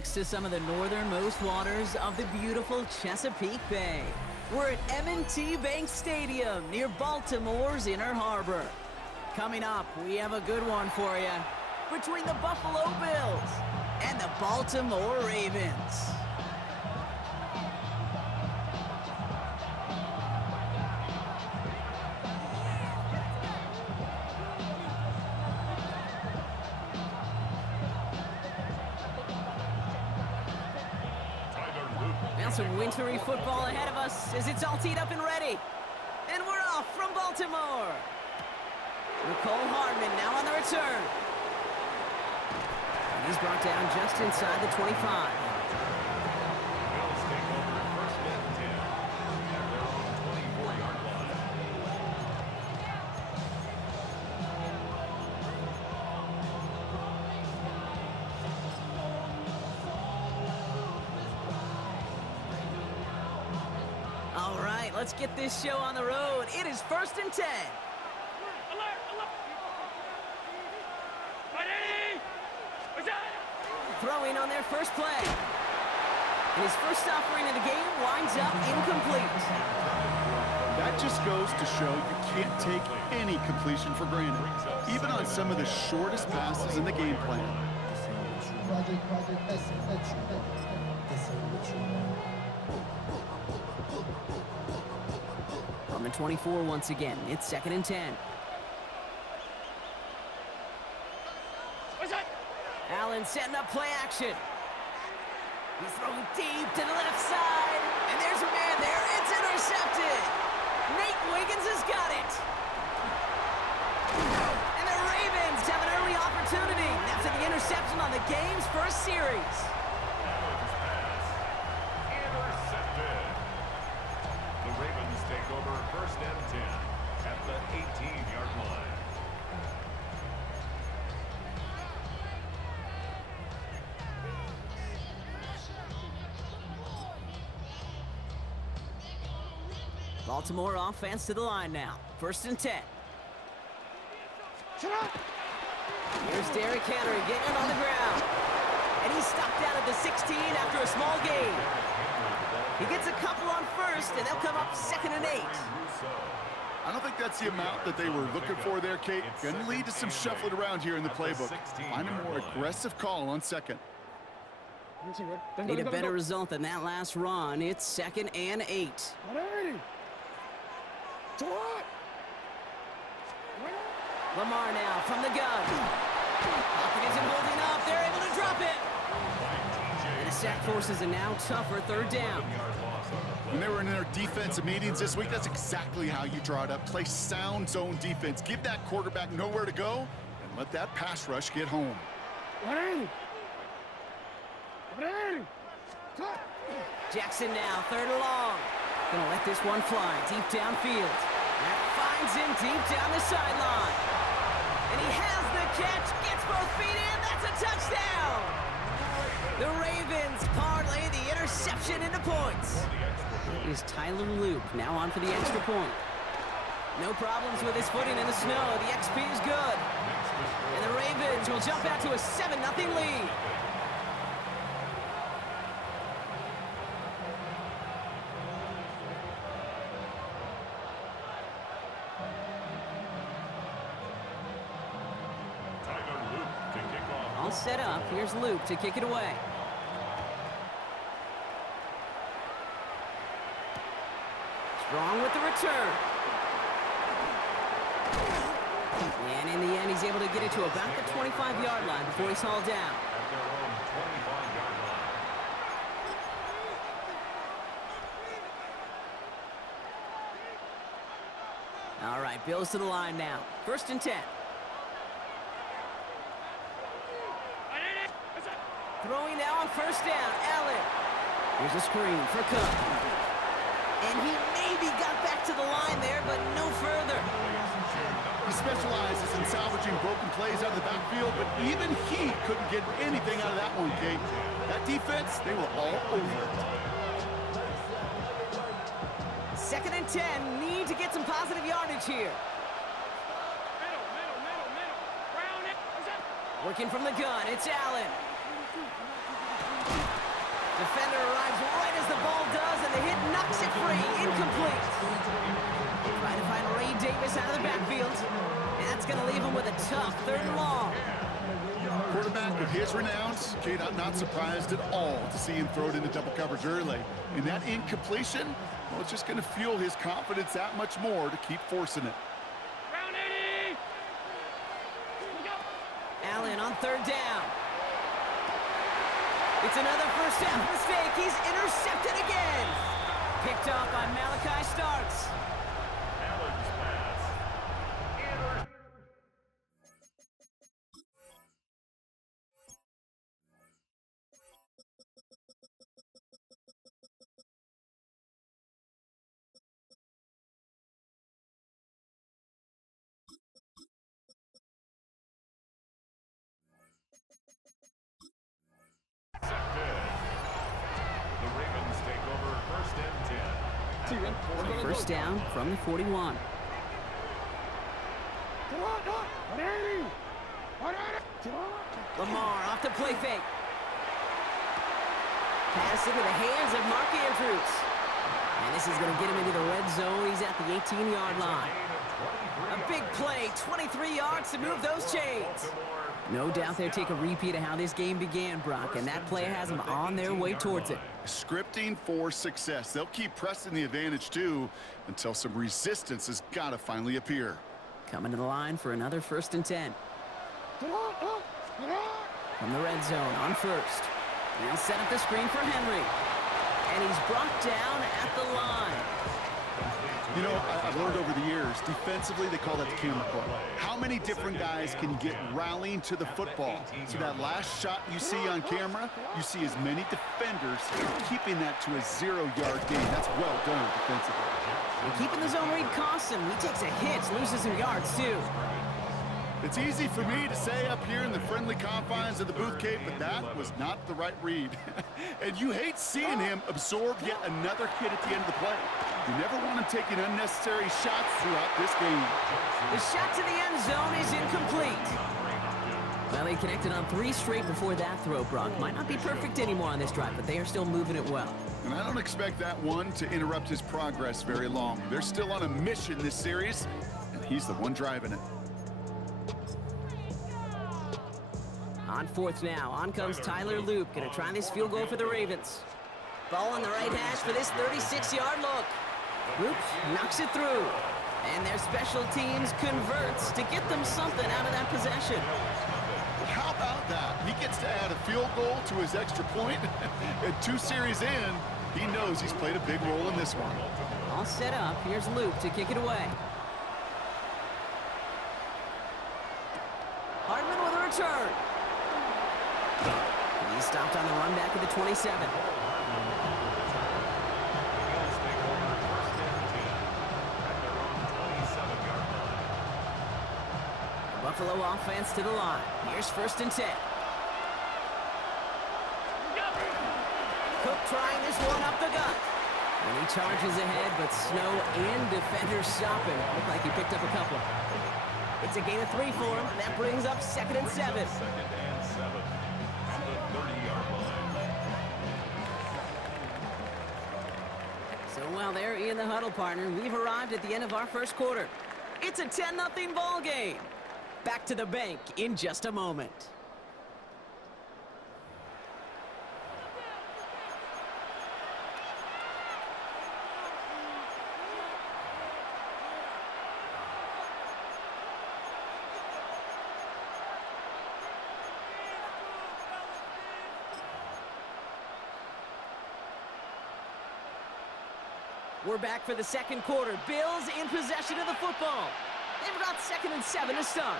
next to some of the northernmost waters of the beautiful Chesapeake Bay. We're at M&T Bank Stadium near Baltimore's Inner Harbor. Coming up, we have a good one for you between the Buffalo Bills and the Baltimore Ravens. Now some wintry football ahead of us as it's all teed up and ready. And we're off from Baltimore. Nicole Hardman now on the return. And he's brought down just inside the 25. Bills take over first and 10 at their own 24-yard line. All right, let's get this show on the road. It is first and 10. Throwing on their first play. And his first offering of the game winds up incomplete. That just goes to show you can't take any completion for granted, even on some of the shortest passes in the game plan. On the 24 once again, it's second and 10. Allen setting up play action. He's throwing deep to the left side. And there's a man there. It's intercepted. Nate Wiggins has got it. And the Ravens have an early opportunity. That's the interception on the game's first series. Allen's pass intercepted. The Ravens take over first and 10 at the 18-yard line. Baltimore offense to the line now. First and 10. Here's Derrick Henry getting it on the ground. And he's stopped out at the 16 after a small gain. He gets a couple on first, and they'll come up second and 8. I don't think that's the amount that they were looking for there, Kate. Going to lead to some shuffling around here in the playbook. Find a more aggressive call on second. Need a better result than that last run. It's second and 8. Lamar now from the gun. Pocket isn't holding up. They're able to drop it. And the sack forces a now tougher third down. When they were in their defensive meetings this week, that's exactly how you draw it up. Play sound zone defense. Give that quarterback nowhere to go and let that pass rush get home. Jackson now, third and long. Gonna let this one fly deep downfield. That finds him deep down the sideline. And he has the catch, gets both feet in, that's a touchdown! The Ravens parlay the interception into points. Here's Tyler Loop now on for the extra point. No problems with his footing in the snow, the XP is good. And the Ravens will jump out to a 7-0 lead. All set up. Here's Luke to kick it away. Strong with the return. And in the end, he's able to get it to about the 25-yard line before he's hauled down. At their own 25-yard line. All right, Bills to the line now. First and 10. Throwing now on first down, Allen. Here's a screen for Cook. And he maybe got back to the line there, but no further. He specializes in salvaging broken plays out of the backfield, but even he couldn't get anything out of that one, Kate. That defense, they were all over it. Second and 10, need to get some positive yardage here. Working from the gun, it's Allen. Defender arrives right as the ball does, and the hit knocks it free. Incomplete. Trying to find Ray Davis out of the backfield. And that's going to leave him with a tough 3rd and long. Quarterback with his renowns, Kate, I'm not surprised at all to see him throw it into double coverage early. And that incompletion, well, it's just going to fuel his confidence that much more to keep forcing it. Allen on 3rd down. It's another first down mistake. He's intercepted again. Picked off by Malachi Starks. Allen's pass. The Ravens take over 1st and 10. First down from the 41. Lamar off the play fake. Pass into the hands of Mark Andrews. And this is going to get him into the red zone. He's at the 18-yard line. A big play, 23 yards to move those chains. No doubt they'll take a repeat of how this game began, Brock, and that play has them on their way towards it. Scripting for success. They'll keep pressing the advantage, too, until some resistance has got to finally appear. Coming to the line for another 1st and 10. From the red zone on 1st. He'll set up the screen for Henry. And he's brought down at the line. You know, I've learned over the years, defensively, they call that the camera club. How many different guys can get rallying to the football? So that last shot you see on camera, you see as many defenders keeping that to a 0-yard gain. That's well done defensively. And keeping the zone read costs him. He takes a hit, loses some yards, too. It's easy for me to say up here in the friendly confines of the booth, Cape, but that was not the right read. And you hate seeing him absorb yet another hit at the end of the play. You never want him taking unnecessary shots throughout this game. The shot to the end zone is incomplete. Well, they connected on 3 straight before that throw, Brock. Might not be perfect anymore on this drive, but they are still moving it well. And I don't expect that one to interrupt his progress very long. They're still on a mission this series, and he's the one driving it. On 4th now, on comes Tyler Loop. Gonna try this field goal for the Ravens. Ball on the right hash for this 36-yard look. Loop knocks it through. And their special teams converts to get them something out of that possession. How about that? He gets to add a field goal to his extra point. And 2 series in, he knows he's played a big role in this one. All set up. Here's Loop to kick it away. Hardman with a return. He stopped on the run back at the 27. Buffalo offense to the line. Here's 1st and 10. Cook trying this one up the gut. And he charges ahead, but Snow and defenders stop him. Looked like he picked up a couple. It's a gain of 3 for him. That brings up 2nd and 7. 2nd and 7 from the 30-yard line. So while they're in the huddle, partner, we've arrived at the end of our 1st quarter. It's a 10-0 ball game. Back to the bank in just a moment. We're back for the 2nd quarter. Bills in possession of the football. They've got 2nd and 7 to start.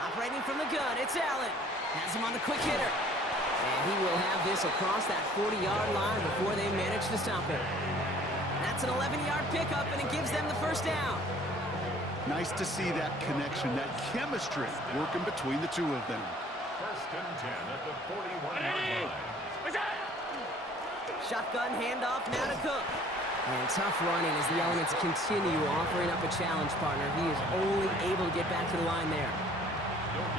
Operating from the gun, it's Allen. Has him on the quick hitter. And he will have this across that 40-yard line before they manage to stop him. That's an 11-yard pickup, and it gives them the 1st down. Nice to see that connection, that chemistry working between the 2 of them. 1st and 10 at the 41-yard line. Shotgun handoff now to Cook. And tough running as the Elements continue offering up a challenge, partner. He is only able to get back to the line there.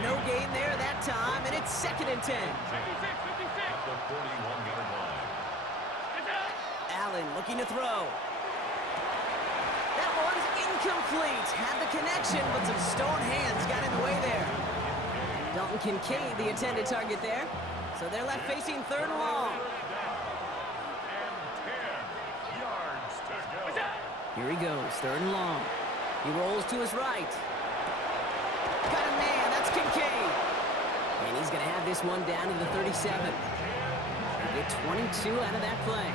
No gain there that time, and it's 2nd and 10. At the 41-yard line. looking to throw. That one's incomplete. Had the connection, but some stone hands got in the way there. Dalton Kincaid, the intended target there. So they're left facing 3rd and long. And 10 yards to go. Here he goes, 3rd and long. He rolls to his right. Got a man, that's Kincaid. And he's going to have this one down to the 37. He'll get 22 out of that play.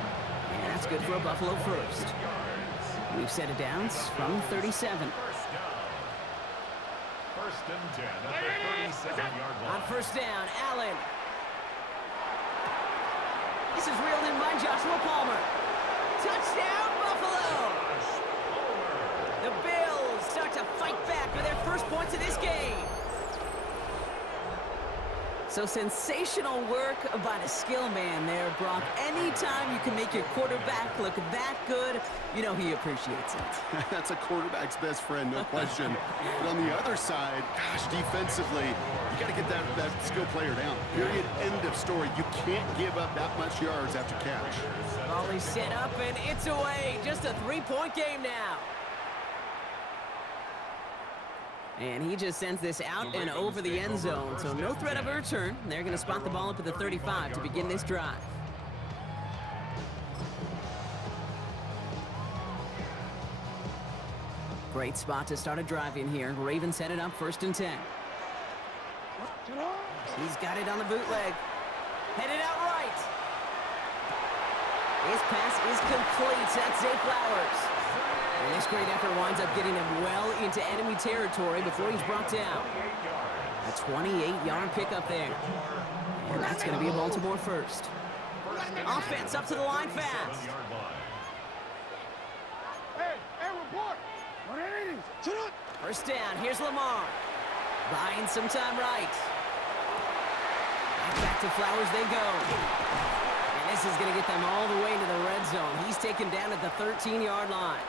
And that's good for a Buffalo first. We've set it down from 37. First and 10 at the 37-yard line. On first down, Allen. This is reeled in by Joshua Palmer. Touchdown, Buffalo! The Bills start to fight back for their first points of this game. So sensational work by the skill man there, Brock. Anytime you can make your quarterback look that good, you know he appreciates it. That's a quarterback's best friend, no question. But on the other side, gosh, defensively, you got to get that skill player down. Period, end of story. You can't give up that much yards after catch. Ball is set up, and it's away. Just a 3-point game now. And he just sends this out and over the end zone, so no threat of a return. They're going to spot the ball up at the 35 to begin this drive. Great spot to start a drive in here. Ravens set it up 1st and 10. He's got it on the bootleg. Headed out right. His pass is complete. That's Zay Flowers. And this great effort winds up getting him well into enemy territory before he's brought down. A 28-yard pickup there. And that's going to be a Baltimore first. Offense up to the line fast. First down, here's Lamar. Buying some time right. Back to Flowers they go. And this is going to get them all the way into the red zone. He's taken down at the 13-yard line.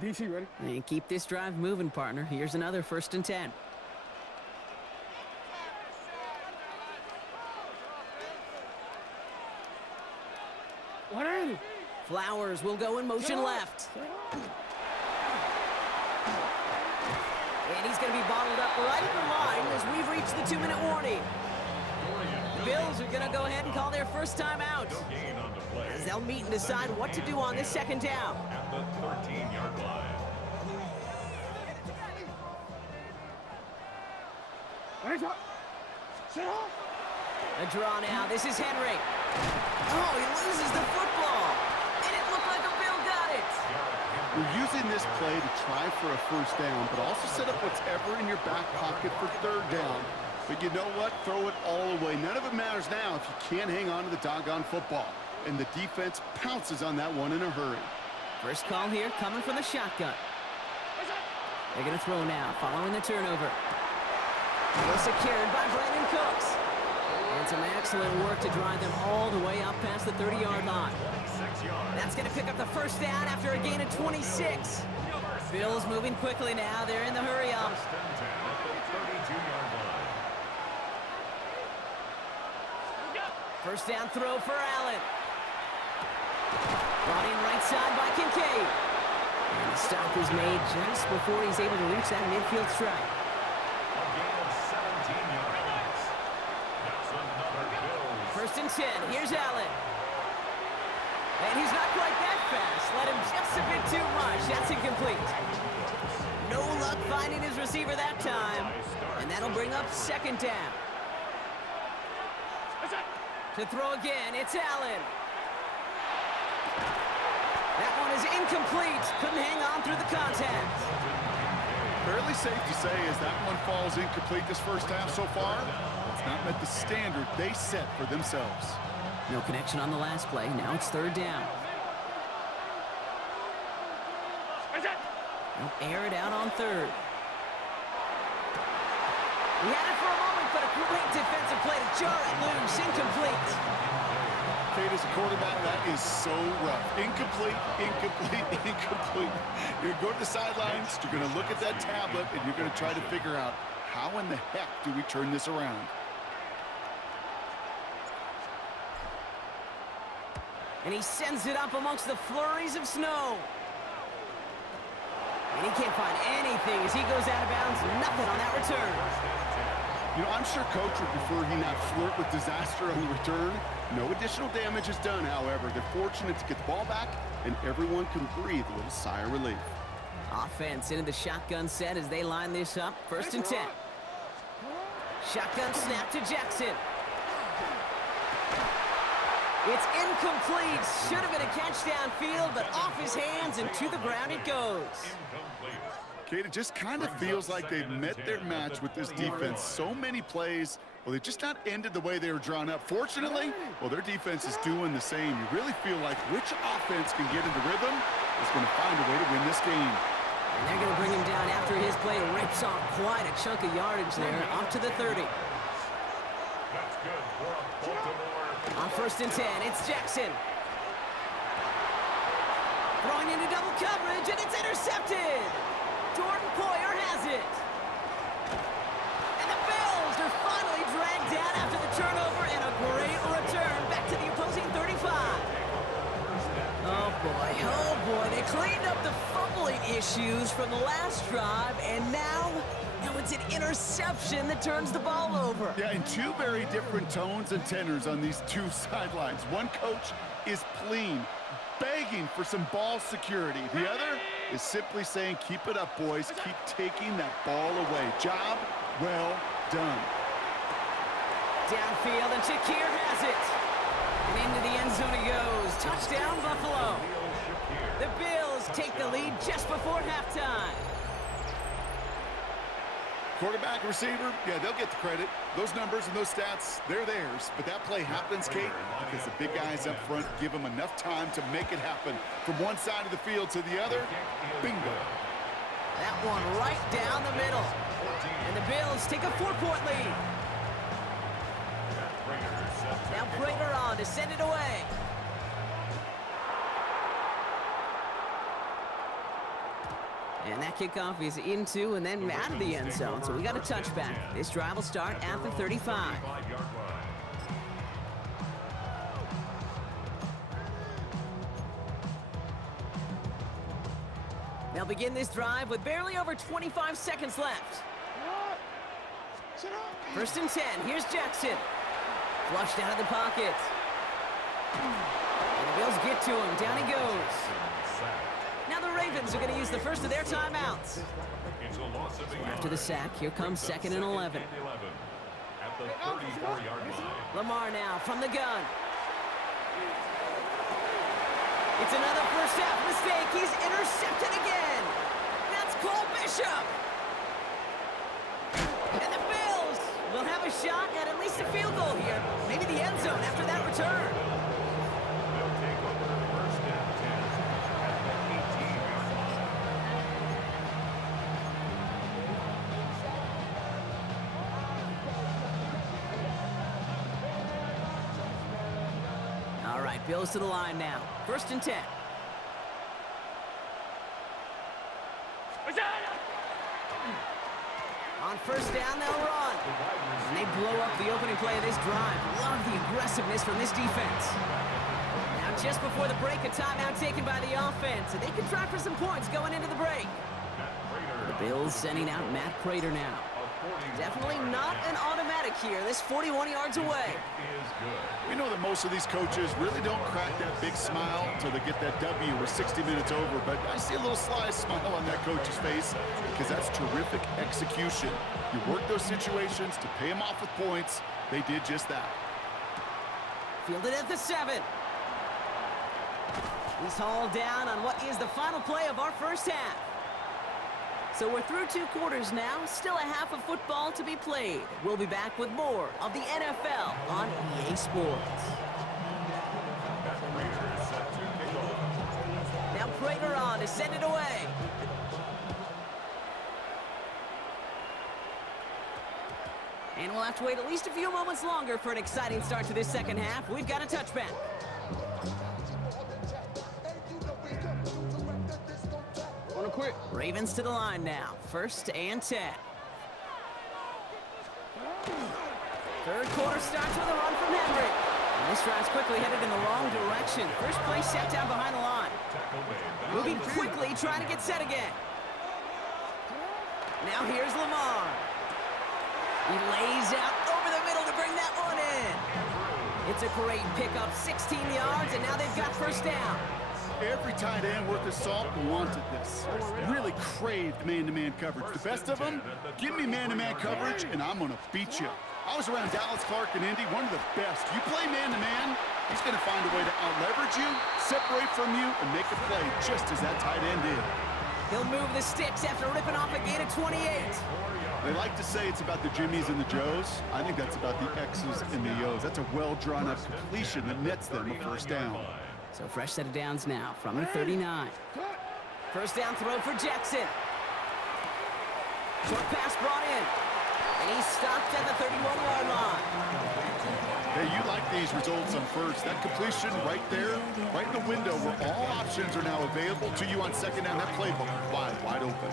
DC ready? And keep this drive moving, partner. Here's another 1st and 10. Flowers will go in motion left. And he's going to be bottled up right at the line as we've reached the 2-minute warning. The Bills are going to go ahead and call their first time out, as they'll meet and decide what to do on this 2nd down. At the 13-yard line. A draw now. This is Henry. Oh, he loses the football. And it looked like a Bill got it. We're using this play to try for a first down, but also set up whatever in your back pocket for 3rd down. But you know what? Throw it all away. None of it matters now if you can't hang on to the doggone football. And the defense pounces on that one in a hurry. First call here coming from the shotgun. They're going to throw now, following the turnover. Well secured by Brandon Cooks. And some excellent work to drive them all the way up past the 30-yard line. That's going to pick up the first down after a gain of 26. Bills moving quickly now. They're in the hurry up. First down throw for Allen. Brought in right side by Kincaid. And the stop is made just before he's able to reach that midfield strike. First and 10. Here's Allen. And he's not quite that fast. Let him just a bit too much. That's incomplete. No luck finding his receiver that time. And that'll bring up 2nd down. To throw again, it's Allen. That one is incomplete. Couldn't hang on through the contact. Fairly safe to say as that one falls incomplete this first half so far, it's not met the standard they set for themselves. No connection on the last play. Now it's 3rd down. They'll air it out on 3rd. He had it for a moment, but a great defensive play to jar it loose. Incomplete. Kate, as a quarterback, that is so rough. Incomplete, incomplete, incomplete. You're going to the sidelines, you're going to look at that tablet, and you're going to try to figure out how in the heck do we turn this around. And he sends it up amongst the flurries of snow. And he can't find anything as he goes out of bounds. Nothing on that return. You know, I'm sure Coach would prefer he not flirt with disaster on the return. No additional damage is done, however. They're fortunate to get the ball back, and everyone can breathe a little sigh of relief. Offense into the shotgun set as they line this up. 1st and 10. Shotgun snap to Jackson. It's incomplete. Should have been a catch downfield, but off his hands and to the ground it goes. Kate, it just kind of feels like they've met their match with this defense. So many plays, well, they just not ended the way they were drawn up. Fortunately, well, their defense is doing the same. You really feel like which offense can get into rhythm is going to find a way to win this game. And they're going to bring him down after his play rips off quite a chunk of yardage there, up to the 30. That's good for Baltimore. On 1st and 10, it's Jackson. Throwing into double coverage, and it's intercepted. Jordan Poyer has it. And the Bills are finally dragged down after the turnover, and a great return back to the opposing 35. Oh boy, they cleaned up the fumbling issues from the last drive, and now it's an interception that turns the ball over. Yeah, and two very different tones and tenors on these two sidelines. One coach is pleading, begging for some ball security. The other is simply saying, keep it up, boys. Keep taking that ball away. Job well done. Downfield, and Shakir has it. And into the end zone he goes. Touchdown, Buffalo. The Bills take the lead just before halftime. Quarterback, receiver, yeah, they'll get the credit. Those numbers and those stats, they're theirs. But that play happens, Kate, because the big guys up front give them enough time to make it happen. From one side of the field to the other, bingo. That one right down the middle. And the Bills take a 4-point lead. Now Prater on to send it away. And that kickoff is into and then out of the end zone. So we got a touchback. This drive will start at the 35. They'll begin this drive with barely over 25 seconds left. 1st and 10. Here's Jackson. Flushed out of the pocket. And the Bills get to him. Down he goes. Now the Ravens are going to use the first of their timeouts. After the sack, here comes 2nd and 11. At the 34-yard line. Lamar now from the gun. It's another first half mistake. He's intercepted again. That's Cole Bishop. And the Bills will have a shot at least a field goal here. Maybe the end zone after that return. They'll take over 1st and 10 at the 18-yard line. All right, Bills to the line now. 1st and 10. On 1st down, they'll run. And they blow up the opening play of this drive. Love the aggressiveness from this defense. Now just before the break, a timeout taken by the offense. And they can try for some points going into the break. The Bills sending out Matt Prater now. Definitely not an automatic here. This 41 yards away. We know that most of these coaches really don't crack that big smile until they get that W with 60 minutes over, but I see a little sly smile on that coach's face because that's terrific execution. You work those situations to pay them off with points. They did just that. Fielded at the 7. He's hauled down on what is the final play of our first half. So we're through 2 quarters now, still a half of football to be played. We'll be back with more of the NFL on EA Sports. Now Prater on to send it away. And we'll have to wait at least a few moments longer for an exciting start to this second half. We've got a touchback. Ravens to the line now. 1st and 10. Third quarter starts with a run from Henry. And this drive's quickly headed in the wrong direction. First play set down behind the line. Moving quickly, trying to get set again. Now here's Lamar. He lays out over the middle to bring that one in. It's a great pickup, 16 yards, and now they've got 1st down. Every tight end worth his salt wanted this. Really craved man-to-man coverage. The best of them, give me man-to-man coverage, and I'm going to beat you. I was around Dallas Clark and Indy, one of the best. You play man-to-man, he's going to find a way to out-leverage you, separate from you, and make a play just as that tight end did. He'll move the sticks after ripping off a gain of 28. They like to say it's about the Jimmies and the Joes. I think that's about the X's and the O's. That's a well-drawn-up completion that nets them a 1st down. So fresh set of downs now from the 39. 1st down throw for Jackson. Short pass brought in. And he's stopped at the 31-yard line. Hey, you like these results on 1st. That completion right there, right in the window where all options are now available to you on 2nd down. That playbook wide open.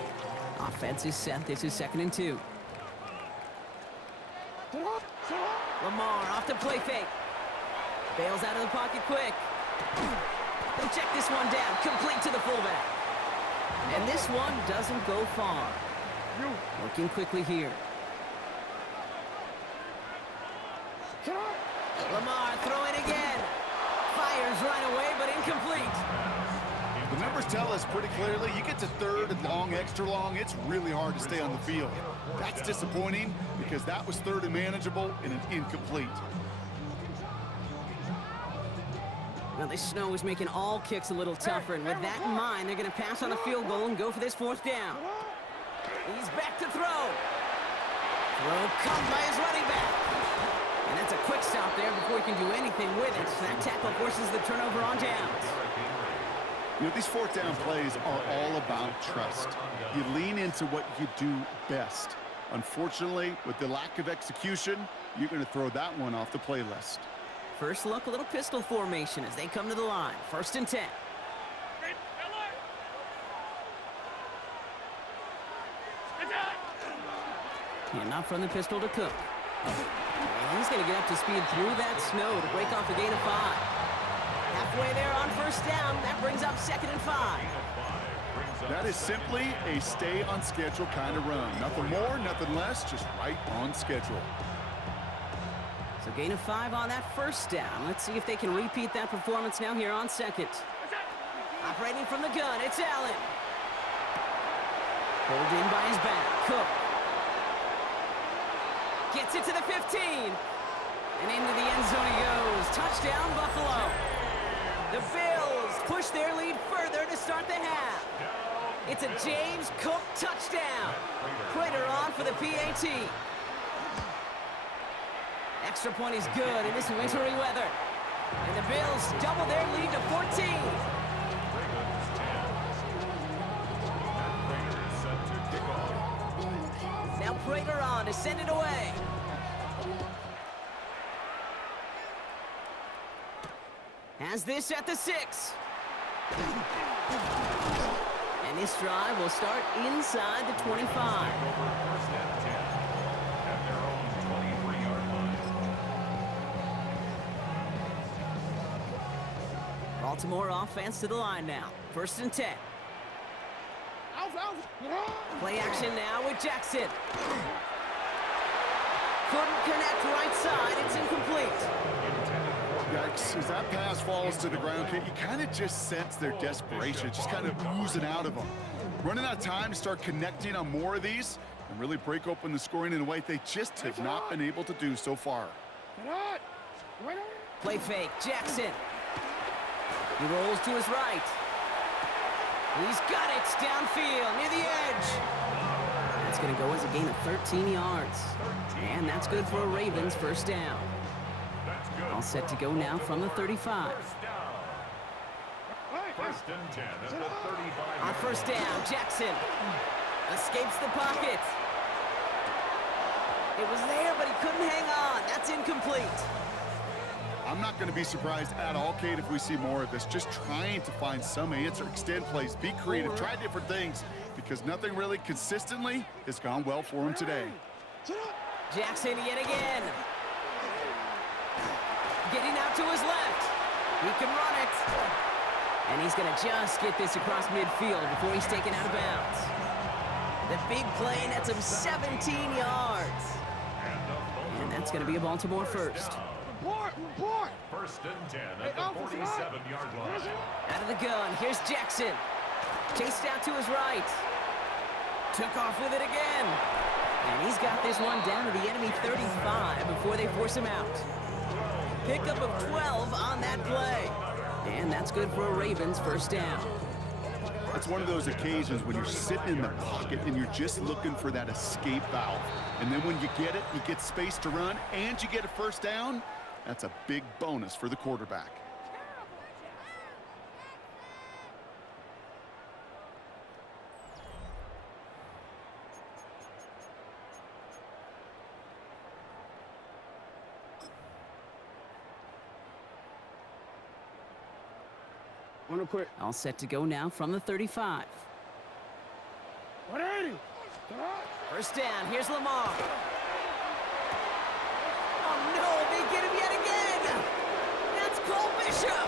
Offense is set. This is 2nd and 2. Lamar off the play fake. Bails out of the pocket quick. They'll check this one down. Complete to the fullback. And this one doesn't go far. Working quickly here. Lamar throwing again. Fires right away, but incomplete. The numbers tell us pretty clearly, you get to 3rd and long, extra long, it's really hard to stay on the field. That's disappointing because that was 3rd and manageable and an incomplete. Now, this snow is making all kicks a little tougher, and with that in mind, they're going to pass on the field goal and go for this 4th down. He's back to throw. Throw caught by his running back. And that's a quick stop there before he can do anything with it. That tackle forces the turnover on downs. You know, these 4th down plays are all about trust. You lean into what you do best. Unfortunately, with the lack of execution, you're going to throw that one off the playlist. First look, a little pistol formation as they come to the line. 1st and 10. And not from the pistol to Cook. And he's going to get up to speed through that snow to break off a gain of 5. Halfway there on 1st down. That brings up 2nd and 5. That is simply a stay on schedule kind of run. Nothing more, nothing less, just right on schedule. So gain of 5 on that 1st down. Let's see if they can repeat that performance now here on 2nd. Operating from the gun, it's Allen. Pulled in by his back, Cook. Gets it to the 15. And into the end zone he goes. Touchdown, Buffalo. The Bills push their lead further to start the half. It's a James Cook touchdown. Prater on for the PAT. Extra point is good in this wintry weather. And the Bills double their lead to 14. Now Prater on to send it away. Has this at the 6. And this drive will start inside the 25. Baltimore offense to the line now. 1st and 10. Play action now with Jackson. Couldn't connect right side. It's incomplete. Yikes, as that pass falls to the ground, you kind of just sense their desperation, just kind of oozing out of them. Running out of time to start connecting on more of these and really break open the scoring in a way they just have not been able to do so far. Play fake, Jackson. He rolls to his right. He's got it downfield near the edge. That's going to go as a gain of 13 yards. And that's good for a Ravens 1st down. All set to go now from the 35. 1st and 10 at the 35. On 1st down, Jackson escapes the pocket. It was there, but he couldn't hang on. That's incomplete. I'm not going to be surprised at all, Kate, if we see more of this. Just trying to find some answer, extend plays, be creative, try different things, because nothing really consistently has gone well for him today. Jackson yet again. Getting out to his left. He can run it. And he's going to just get this across midfield before he's taken out of bounds. The big play nets him 17 yards. And that's going to be a Baltimore first. First and 10 at the 47-yard line. Out of the gun, here's Jackson. Chased out to his right. Took off with it again. And he's got this one down to the enemy 35 before they force him out. Pickup of 12 on that play. And that's good for a Ravens first down. It's one of those occasions when you're sitting in the pocket and you're just looking for that escape valve. And then when you get it, you get space to run, and you get a first down. That's a big bonus for the quarterback. All set to go now from the 35. 180. First down, here's Lamar. Oh no, they get him yet again! That's Cole Bishop!